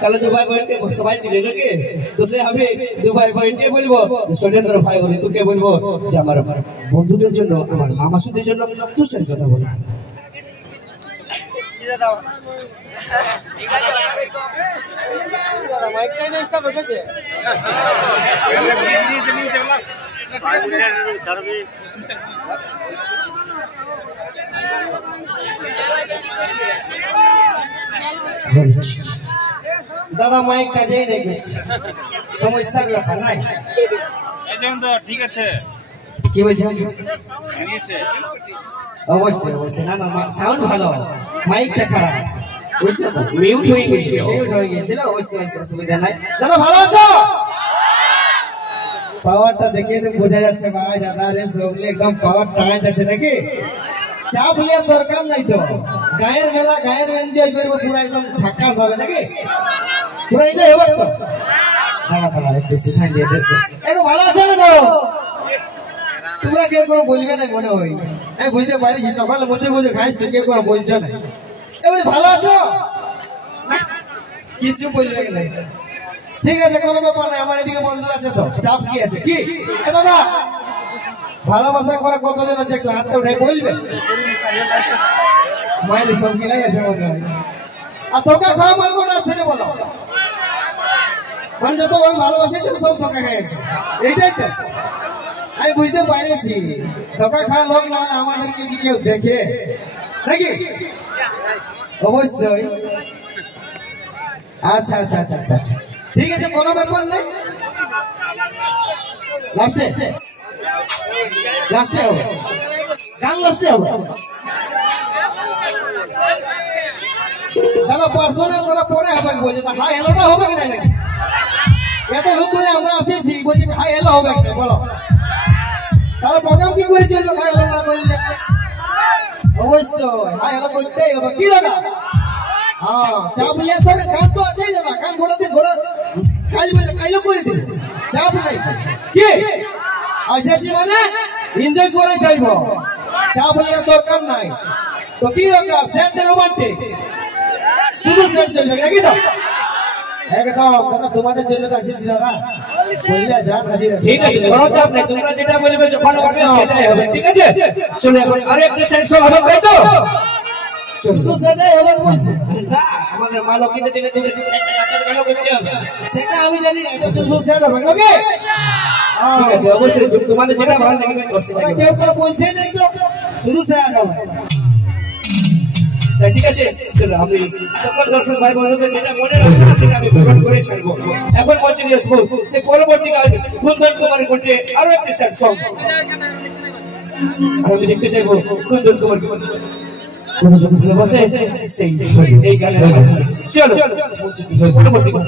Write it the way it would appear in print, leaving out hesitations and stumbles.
তাহলে দুবাই বোনকে সবাই চিনে নাকি? তো সে আমি দুবাই বোনকে বলবো সৈলেন্দ্র ভাই বলে তোকে বলবো যে আমার বন্ধুদের জন্য আমার মামা সুদের জন্য দু চার কথা বল। দাদা মাইক কাজেই নেই করছে, সমস্যার ব্যাপার নাই। ঠিক আছে কি বলছেন? অবশ্যই অবশ্যই, না না সাউন্ড ভালো, মাইকটা খারাপ বুঝছো তো, মিউট হয়ে গেছিল। মিউট হয়ে গেছিল, অবশ্যই অসুবিধা নাই। দাদা ভালো আছো? পাওয়ারটা দেখে তো বোঝা যাচ্ছে ভাই দাদা রে সবলে একদম পাওয়ার টাচ আছে নাকি? চাপ লিয়ার দরকার নাই তো, গায়ের মেলা গায়ের এনজয় করবো পুরো একদম ঝাক্কাস ভাবে নাকি? পুরো এনজয় হবে তো? দাঁড়া দাঁড়া একটু সিধাই নিয়ে দেখো। একটু ভালো আছো না গো? তোমরা কেউ কোনো বলবে না মনে হয়, আমি বুঝতে পারিছি তখন মধ্যে মধ্যে খাইছো কেউ কোনো বলছো না। এবার ভালো আছো? কিছু বলবে না, ঠিক আছে কোনো ব্যাপার নাই। আমার এদিকে বন্ধু আছে তো, চাপ কি আছে কি? দাদা ভালোবাসা করা কতজন আছে একটু হাতটা উঠে বলবে? মাইলি সব গিলাই আছে মনে হয়। আর ধোকা খাওয়া মারবো না সেটা বলো, মানে যত ভালোবাসেছে সব ধোকা খাইছে, এইটাই তো আমি বুঝতে পারিছি। ধোকা খাওয়া লোক না হলে আমাদেরকে কি কেউ দেখে নাকি? অবশ্যই। আচ্ছা আচ্ছা আচ্ছা আচ্ছা ঠিক আছে কোনো ব্যাপার নেই। লাস্টে লাস্টে হবে গান, লাস্টে হবে দাদা। পার্সোনাল করা পরে হবে বলছে, হাই হ্যালোটা হবে না নাকি? এত দূর ধরে আমরা আসেছি বলছি হাই হ্যালো হবে না, বলো তাহলে প্রোগ্রাম কি করে চলবে হাই হ্যালো না বললে? অবশ্যই হাই হ্যালো করতেই হবে কি দাদা? হ্যাঁ চাপ লিয়ে ধরে গান তো আছেই দাদা, গান ঘোড়া দিন ঘোড়া কাজ বললে কাইলো করে দিন, চাপ নাই কি আসেছি মানে এনজয় করে চাইব, চাপ লিয়ে দরকার নাই। তো কি দরকার? সেট রোমান্টিক, শুধু সেট চলবে নাকি? তো একদম দাদা তোমাদের জন্য তো আসেছি দাদা, বললে যান হাজির। ঠিক আছে কোনো চাপ নেই, তোমরা যেটা বলবে যখন হবে সেটাই হবে, ঠিক আছে? চলো এখন আরেকটা সেন্স হবে তাই তো? শুধু সেটাই হবে বলছে না, আমাদের মা লক্ষ্মীদের জন্য একটা নাচের গানও করতে হবে। সেটা আমি জানি না, এটা শুধু সেট হবে নাকি? ঠিক আছে অবশ্যই তোমাদের যেটা ভালো লাগবে করতে ওরা থাকবে। কেউ করে বলছে নাই তো, শুধু সেট হবে। ঠিক আছে চলো আমি সকল দর্শক ভাই বন্ধুদের যেটা মনে রাখবো সেটা আমি প্রকাশ করে ছাড়বো। এখন মঞ্চে নিয়ে আসবো সেই পরবর্তী গান কুন্দন কুমারের কণ্ঠে আরো একটি স্যাড সং। আমি দেখতে চাইবো কুন্দন কুমার ভালোবাসে সেই এই গানের মাধ্যমে। চলো পরবর্তী গান।